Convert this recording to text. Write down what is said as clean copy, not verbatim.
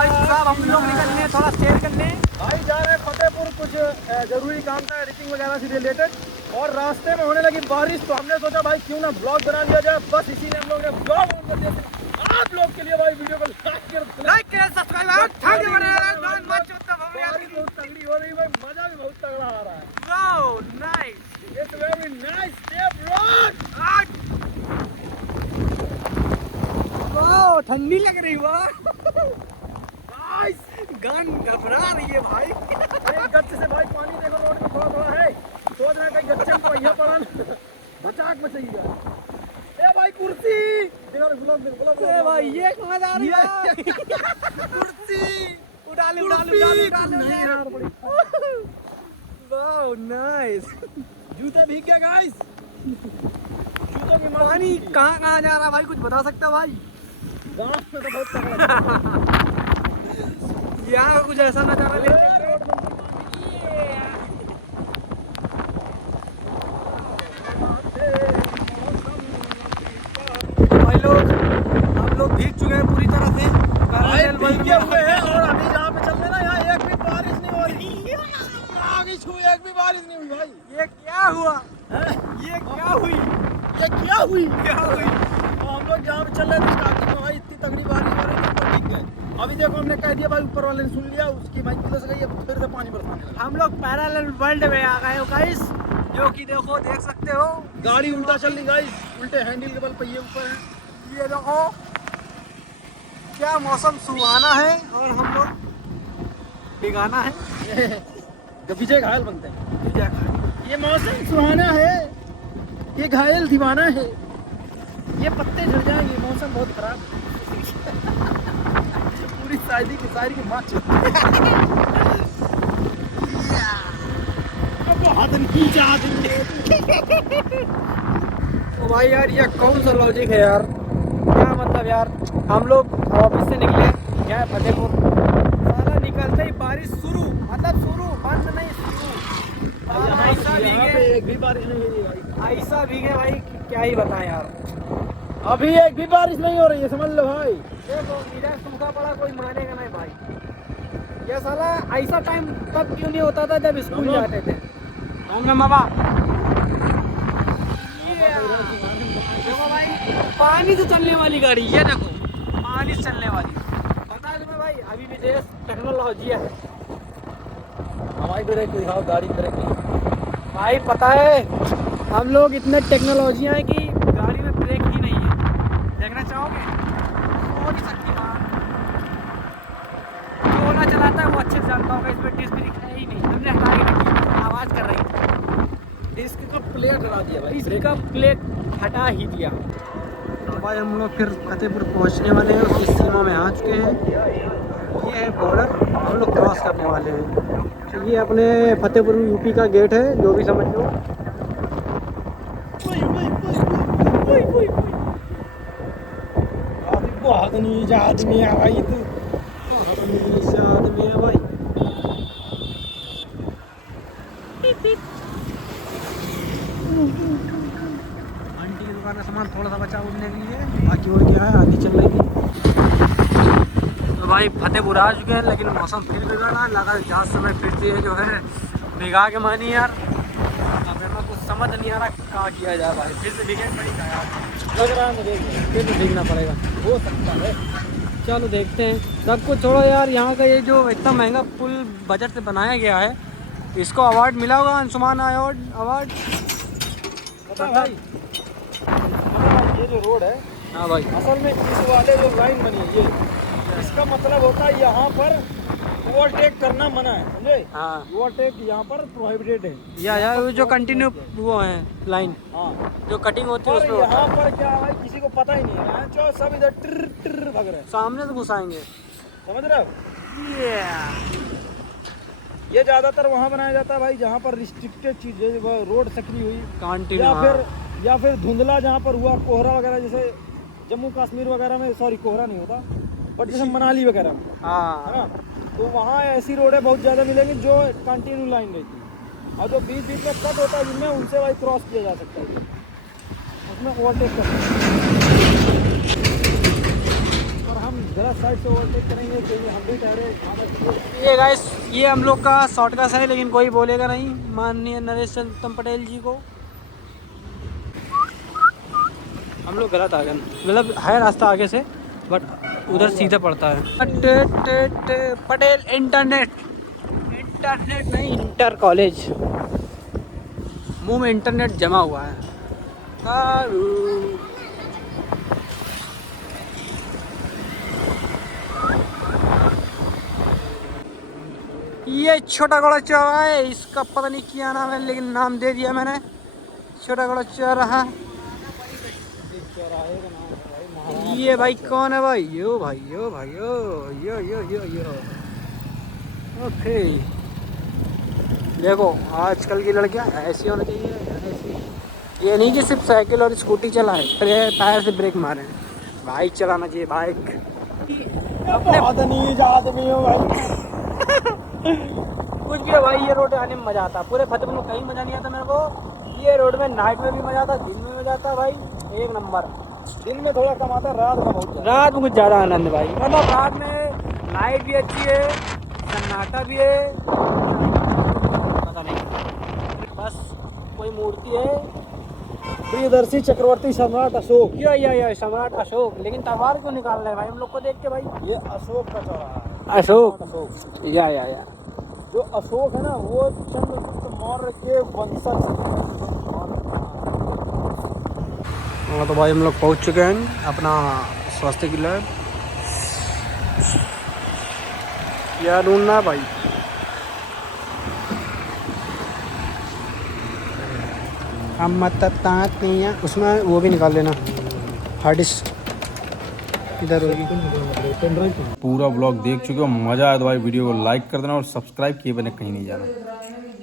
भाई साहब हम लोग निकल रहे हैं थोड़ा सैर करने। भाई जा रहे हैं फतेहपुर, कुछ जरूरी काम था एडिटिंग वगैरह से रिलेटेड, और रास्ते में होने लगी बारिश, तो हमने सोचा भाई क्यों ना ब्लॉग बना लिया जाए। बस इसीलिए हम लोग ने ब्लॉग ऑन कर दिया आप लोग के लिए। भाई वीडियो को लाइक करें, सब्सक्राइब करें। बारिश बहुत तगड़ी हो रही है भाई, मजा भी बहुत तगड़ा आ रहा है। Wow nice, it's very nice step rod. Wow ठंडी लग रही वाह। नाइस, गन घबरा रही है भाई। गच्चे से भाई पानी देखो रोड में थोड़ा थोड़ा है, सोच रहे हैं कि गच्चे में पहिया पड़ा बचाक में चाहिए। ए भाई कुर्सी ए भाई ये कहाँ जा रही है? कुर्सी उड़ा ले। Wow nice. जूते भीग गया गाइस, जूतों की पानी कहाँ जा रहा है भाई, कुछ बता सकता है भाई? गाँव में तो बहुत तगड़ा यहाँ कुछ ऐसा नजारा ले। भाई लोग हम लोग भीग चुके हैं पूरी तरह से, भीगे हुए हैं, और अभी जहाँ पे चल रहे हैं ना यहाँ एक भी बारिश नहीं हो रही। आगे छू एक भी बारिश नहीं हुई भाई। ये क्या हुआ? ये क्या हुई? और हम लोग जहाँ पे चल रहे थे स्टार्टिंग में भाई इतनी तगड़ी बारिश हो रही थी, तो ठीक है। अभी देखो हमने कह दिया भाई, ऊपर वाले ने सुन लिया, उसकी माइक किधर से गई, अब फिर से पानी बरसाने लगा। हम लोग पैरेलल वर्ल्ड में आ गए हो गाइस, जो कि देखो देख सकते हो गाड़ी उल्टा चल रही गाइस, उल्टे हैंडल के बल पहिए ऊपर है। ये देखो क्या मौसम सुहाना है, और हम लोग बिगाना है। विजय घायल बनते हैं। ये मौसम सुहाना है, ये घायल दीवाना है, ये पत्ते झड़ जाएंगे, मौसम बहुत खराब है। पूरी शायरी की बात तो भाई यार ये कौन सा लॉजिक है यार? क्या मतलब यार, हम लोग ऑफिस से निकले क्या फतेहपुर, साला निकलते ही बारिश शुरू, मतलब शुरू बंद नहीं शुरू। ऐसा भीगे, एक भी बारिश नहीं हुई भाई, ऐसा भीगे भाई क्या ही बताएं यार। अभी एक भी बारिश नहीं हो रही है, समझ लो भाई। देखो इधर सूखा पड़ा, कोई मानेगा नहीं भाई। ये साला ऐसा टाइम तब क्यों नहीं होता था जब स्कूल जाते थे? मामा देखो भाई, पानी से चलने वाली गाड़ी, ये देखो पानी से चलने वाली। पता है तुम्हें भाई, अभी भी देश टेक्नोलॉजी है। हमारी ब्रेक दिखाओ, गाड़ी ब्रेक भाई पता है हम लोग इतने टेक्नोलॉजियाँ हैं कि गाड़ी में ब्रेक ही नहीं है। देखना चाहोगे? हो नहीं सकती बात। जो ओला चलाता है वो अच्छे से जानता होगा, इसमें डिस्क ब्रेक है ही नहीं, हमने हटा ही रखी, आवाज़ कर रही थी। डिस्क का प्लेट हटा दिया भाई, डिस्क का प्लेट हटा ही दिया। तो भाई हम लोग फिर फतेहपुर पहुंचने वाले हैं, उसकी सीमा में आ चुके हैं। ये है बॉर्डर, हम लोग क्रॉस करने वाले हैं। तो ये अपने फतेहपुर यूपी का गेट है, जो भी समझ लो। बहुत नीच आदमी है भाई तू, आदमी है भाई। आंटी की दुकान का सामान थोड़ा सा बचा उड़ने के लिए, बाकी और क्या है, आधी चल रही थी। तो भाई फतेहपुर आ चुके हैं, लेकिन मौसम फिर बिगड़ा, लगा जहाँ समय फिर से जो है भिगा के मानी यार। अब हमें कुछ समझ नहीं आ रहा क्या किया जाए भाई, फिर से भीगे पड़ेगा यार, लग रहा है मुझे फिर से भीगना पड़ेगा। हो सकता है। चलो देखते हैं, सब कुछ छोड़ो यार। यहाँ का ये जो इतना महंगा पुल बजट से बनाया गया है, इसको अवार्ड मिला होगा, अंशुमान अवार्ड। पता है भाई, ये जो रोड है हाँ भाई, असल में इस वाले जो लाइन बनी है, ये इसका मतलब होता है यहाँ पर ओवरटेक करना मना है, समझे? हाँ ओवरटेक यहाँ पर प्रोहिबिटेड है। या वो जो कंटिन्यू वो है लाइन, हाँ, जो कटिंग होती है और उसमें होता यहाँ है। पर क्या है किसी को पता ही नहीं है, यहाँ चो सब इधर टिर टिर भग रहे हैं, सामने से घुसाएंगे। समझ रहे हो? ये ज्यादातर वहाँ बनाया जाता है भाई जहाँ पर रिस्ट्रिक्टेड चीजें, रोड सकरी हुई, कंटिन्यू या फिर धुंधला जहाँ पर हुआ, कोहरा वगैरह, जैसे जम्मू कश्मीर वगैरह में, सॉरी कोहरा नहीं होता, बट जैसे मनाली वगैरह में, है हाँ। ना, तो वहाँ ऐसी रोडें बहुत ज़्यादा मिलेंगी जो कंटिन्यू लाइन रहती है, और जो बीच बीच में कट होता है जिनमें, उनसे भाई क्रॉस किया जा सकता है, उसमें ओवरटेक कर सकते हैं। और हम गलत साइड से ओवरटेक करेंगे क्योंकि हम भी ठहरे। ये गाइस ये हम लोग का शॉर्टकट है, लेकिन कोई बोलेगा नहीं माननीय नरेश चंद्र पटेल जी को। हम लोग गलत आ गए, मतलब है रास्ता आगे से बट उधर सीधा पड़ता है। पटेल इंटरनेट नहीं इंटर कॉलेज, मुंह में इंटरनेट जमा हुआ है। ये छोटा घोड़ा चौराहा है, इसका पता नहीं क्या नाम है लेकिन नाम दे दिया मैंने, छोटा घोड़ा चौराहा। ये भाई कौन है भाई? यो भाई यो भाई यो यो यो यो यो ओके। देखो आजकल की लड़कियां ऐसी होनी चाहिए, ऐसी। ये नहीं कि सिर्फ साइकिल और स्कूटी चलाए, पैर से ब्रेक मारे। बाइक चलाना चाहिए, बाइक। अपने नहीं आदमी हो भाई। कुछ भी है भाई, ये रोड आने में मजा आता है। पूरे फतेहपुर में कहीं मजा नहीं आता मेरे को। ये रोड में नाइट में भी मजा आता, दिन में मजा आता भाई, एक नंबर। दिन में थोड़ा कम आता है, रात में बहुत ज्यादा। रात में कुछ ज़्यादा आनंद भाई, मतलब रात में लाइट भी अच्छी है, सन्नाटा भी है, पता नहीं बस कोई मूर्ति है, प्रियदर्शी चक्रवर्ती सम्राट अशोक। या सम्राट अशोक। लेकिन तलवार क्यों निकाल रहे हैं भाई हम लोग को देख के भाई? ये अशोक का चौराहा है। अशोक अशोक या जो अशोक है ना, वो चंद्रगुप्त मौर्य के वंशज हैं। हाँ तो भाई हम लोग पहुँच चुके हैं अपना स्वास्थ्य की लैब। क्या ढूंढना है भाई? हम मत नहीं है उसमें, वो भी निकाल लेना हार्ड डिस्क इधर होगी। पूरा ब्लॉग देख चुके हो, मज़ा आया तो भाई वीडियो को लाइक कर देना और सब्सक्राइब किए बिना कहीं नहीं जाना।